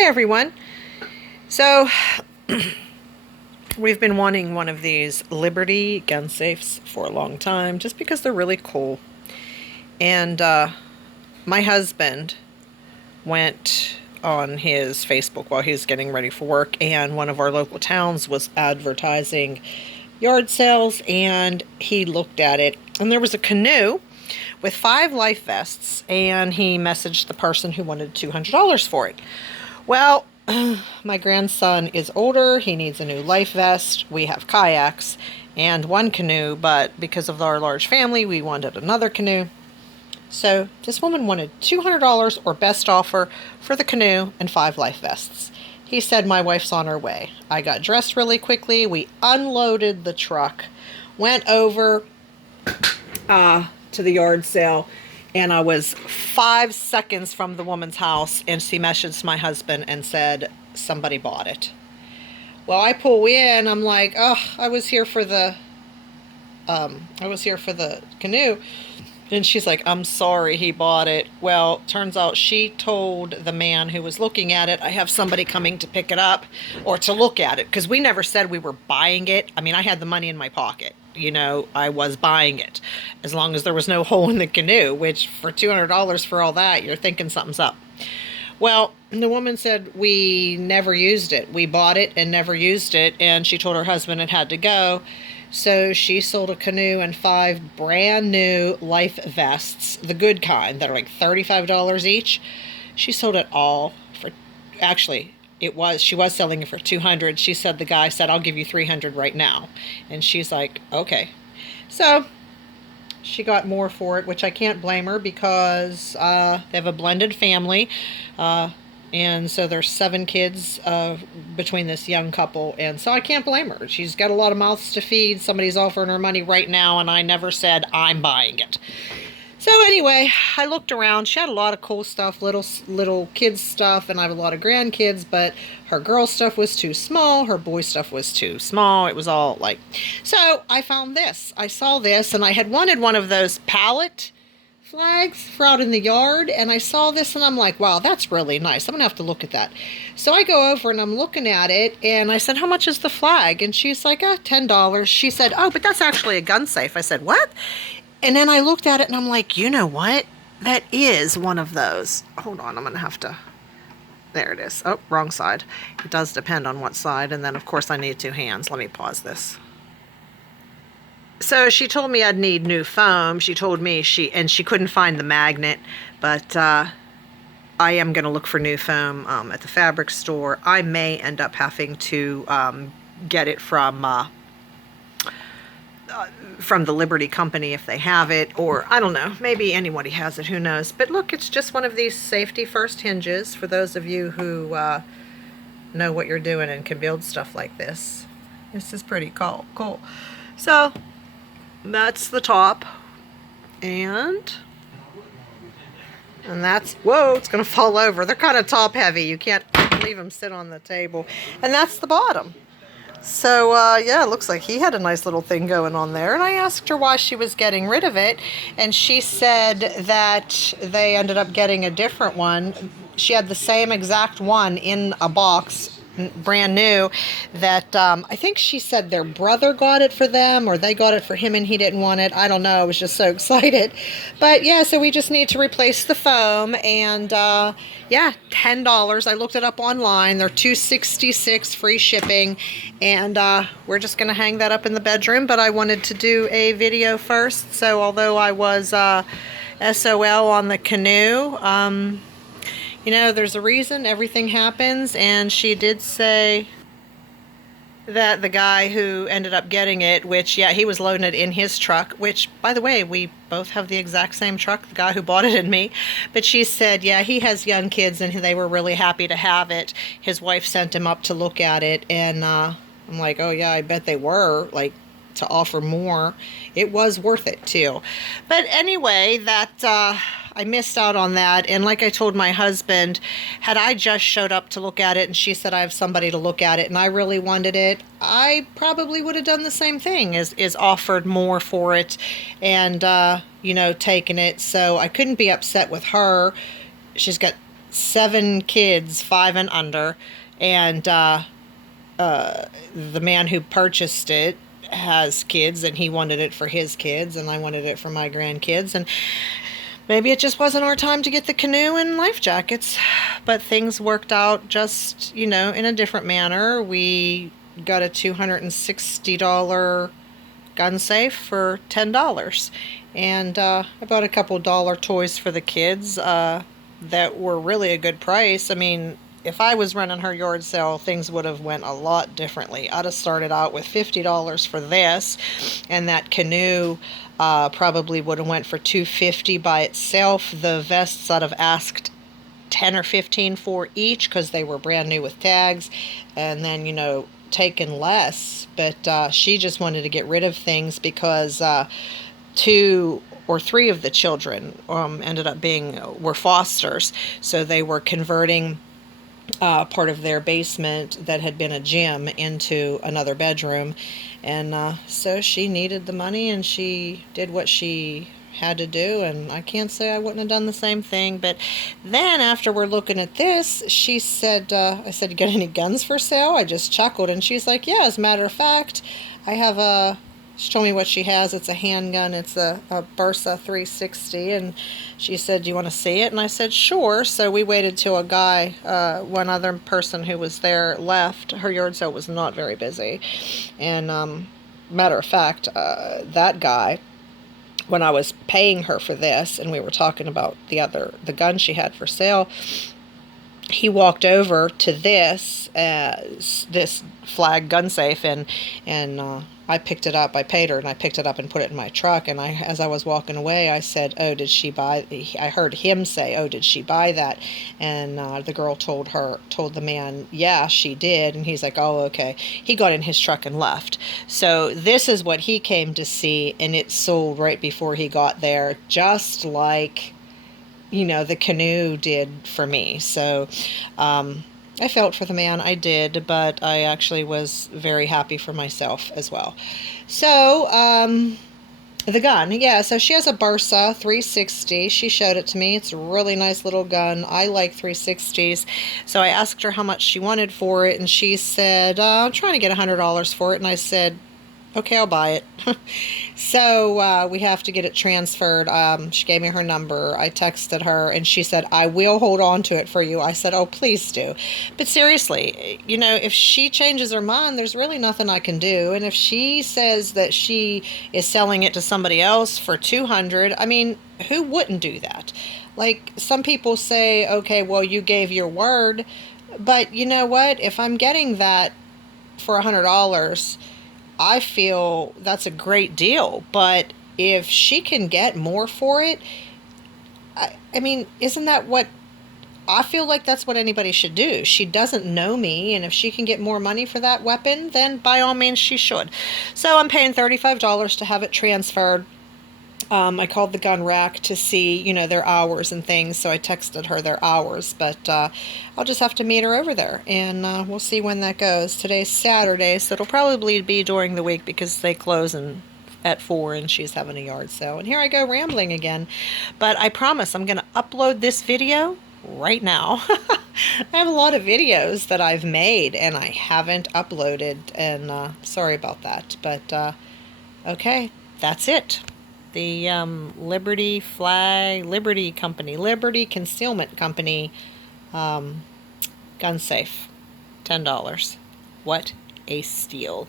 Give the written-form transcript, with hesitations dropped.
Hi everyone. So we've been wanting one of these Liberty gun safes for a long time just because they're really cool. And my husband went on his Facebook while he was getting ready for work, and one of our local towns was advertising yard sales, and he looked at it, and there was a canoe with 5 life vests, and he messaged the person who wanted $200 for it. Well, my grandson is older. He needs a new life vest. We have kayaks and one canoe, but because of our large family, we wanted another canoe. So this woman wanted $200 or best offer for the canoe and 5 life vests. He said, my wife's on her way. I got dressed really quickly. We unloaded the truck, went over to the yard sale, and I was 5 seconds from the woman's house, and she messaged my husband and said somebody bought it. Well, I pull in. I'm like, oh, I was here for the canoe. And she's like, I'm sorry, he bought it. Well, turns out she told the man who was looking at it, I have somebody coming to pick it up or to look at it, because we never said we were buying it. I mean, I had the money in my pocket. You know, I was buying it as long as there was no hole in the canoe, which for $200 for all that, you're thinking something's up. Well, the woman said we never used it. We bought it and never used it, and she told her husband it had to go. So she sold a canoe and 5 brand new life vests, the good kind, that are like $35 each. She sold it all for, actually, she was selling it for $200. She said, the guy said, I'll give you $300 right now. And she's like, okay. So she got more for it, which I can't blame her, because they have a blended family. And so there's 7 kids between this young couple, and so I can't blame her. She's got a lot of mouths to feed. Somebody's offering her money right now, and I never said I'm buying it. So anyway, I looked around. She had a lot of cool stuff, little kids stuff, and I have a lot of grandkids, but her girl stuff was too small. Her boy stuff was too small. It was all like... So I found this. I saw this, and I had wanted one of those pallet flags for out in the yard, and I saw this and I'm like, wow, that's really nice. I'm gonna have to look at that. So I go over and I'm looking at it, and I said, how much is the flag? And she's like, $10. She said, oh, but that's actually a gun safe. I said, what? And then I looked at it and I'm like, you know what? That is one of those. Hold on, I'm gonna have to... There it is. Oh, wrong side. It does depend on what side, and then of course I need 2 hands. Let me pause this. So she told me I'd need new foam. She told me she couldn't find the magnet, but I am going to look for new foam at the fabric store. I may end up having to get it from the Liberty company if they have it, or I don't know, maybe anybody has it, who knows. But look, it's just one of these safety first hinges for those of you who know what you're doing and can build stuff like this. This is pretty cool. So that's the top, and that's, whoa, it's gonna fall over. They're kind of top heavy. You can't leave them sit on the table. And that's the bottom. So yeah, it looks like he had a nice little thing going on there. And I asked her why she was getting rid of it, and she said that they ended up getting a different one. She had the same exact one in a box, brand new, that I think she said their brother got it for them, or they got it for him and he didn't want it. I don't know. I was just so excited. But yeah, so we just need to replace the foam, and yeah, $10. I looked it up online. They're $266 free shipping, and we're just gonna hang that up in the bedroom. But I wanted to do a video first, so although I was SOL on the canoe, you know, there's a reason everything happens, and she did say that the guy who ended up getting it, which, yeah, he was loading it in his truck, which, by the way, we both have the exact same truck, the guy who bought it and me, but she said, yeah, he has young kids, and they were really happy to have it. His wife sent him up to look at it, and I'm like, oh, yeah, I bet they were, like, to offer more. It was worth it, too. But anyway, that... I missed out on that, and like I told my husband, had I just showed up to look at it and she said I have somebody to look at it and I really wanted it, I probably would have done the same thing, is offered more for it and, you know, taken it. So I couldn't be upset with her. She's got 7 kids, 5 and under, and the man who purchased it has kids, and he wanted it for his kids, and I wanted it for my grandkids, and maybe it just wasn't our time to get the canoe and life jackets, but things worked out just, in a different manner. We got a $260 gun safe for $10, and I bought a couple dollar toys for the kids that were really a good price. I mean, if I was running her yard sale, things would have went a lot differently. I'd have started out with $50 for this, and that canoe probably would have went for $250 by itself. The vests I'd have asked 10 or 15 for each because they were brand new with tags, and then taken less. But she just wanted to get rid of things because 2 or 3 of the children ended up were fosters, so they were converting part of their basement that had been a gym into another bedroom, and so she needed the money, and she did what she had to do, and I can't say I wouldn't have done the same thing. But then after we're looking at this, she said, I said, "You got any guns for sale?" I just chuckled, and she's like, "Yeah, as a matter of fact, I have a..." She told me what she has. It's a handgun. It's a Bersa 360. And she said, "Do you want to see it?" And I said, "Sure." So we waited till a guy, one other person who was there left. Her yard sale was not very busy. And matter of fact, that guy, when I was paying her for this, and we were talking about the gun she had for sale, he walked over to this flag gun safe, and I picked it up. I paid her, and I picked it up and put it in my truck. And as I was walking away, I said, "Oh, did she buy?" I heard him say, "Oh, did she buy that?" And the girl told the man, "Yeah, she did." And he's like, "Oh, okay." He got in his truck and left. So this is what he came to see, and it sold right before he got there, just like the canoe did for me. So I felt for the man, I did, but I actually was very happy for myself as well. So the gun, yeah, so she has a Bersa 360. She showed it to me. It's a really nice little gun. I like 360s. So I asked her how much she wanted for it, and she said, "I'm trying to get $100 for it." And I said, "Okay, I'll buy it." So we have to get it transferred. She gave me her number. I texted her, and she said, "I will hold on to it for you." I said, "Oh, please do." But seriously, if she changes her mind, there's really nothing I can do. And if she says that she is selling it to somebody else for $200, I mean, who wouldn't do that? Like, some people say, "Okay, well, you gave your word." But you know what? If I'm getting that for $100, I feel that's a great deal. But if she can get more for it, I mean, isn't that what I feel like? That's what anybody should do. She doesn't know me, and if she can get more money for that weapon, then by all means she should. So I'm paying $35 to have it transferred. I called the gun rack to see, their hours and things, so I texted her their hours, but I'll just have to meet her over there, and we'll see when that goes. Today's Saturday, so it'll probably be during the week because they close at 4, and she's having a yard sale. And here I go rambling again, but I promise I'm going to upload this video right now. I have a lot of videos that I've made, and I haven't uploaded, and sorry about that, but okay, that's it. The Liberty Concealment Company gun safe, $10. What a steal.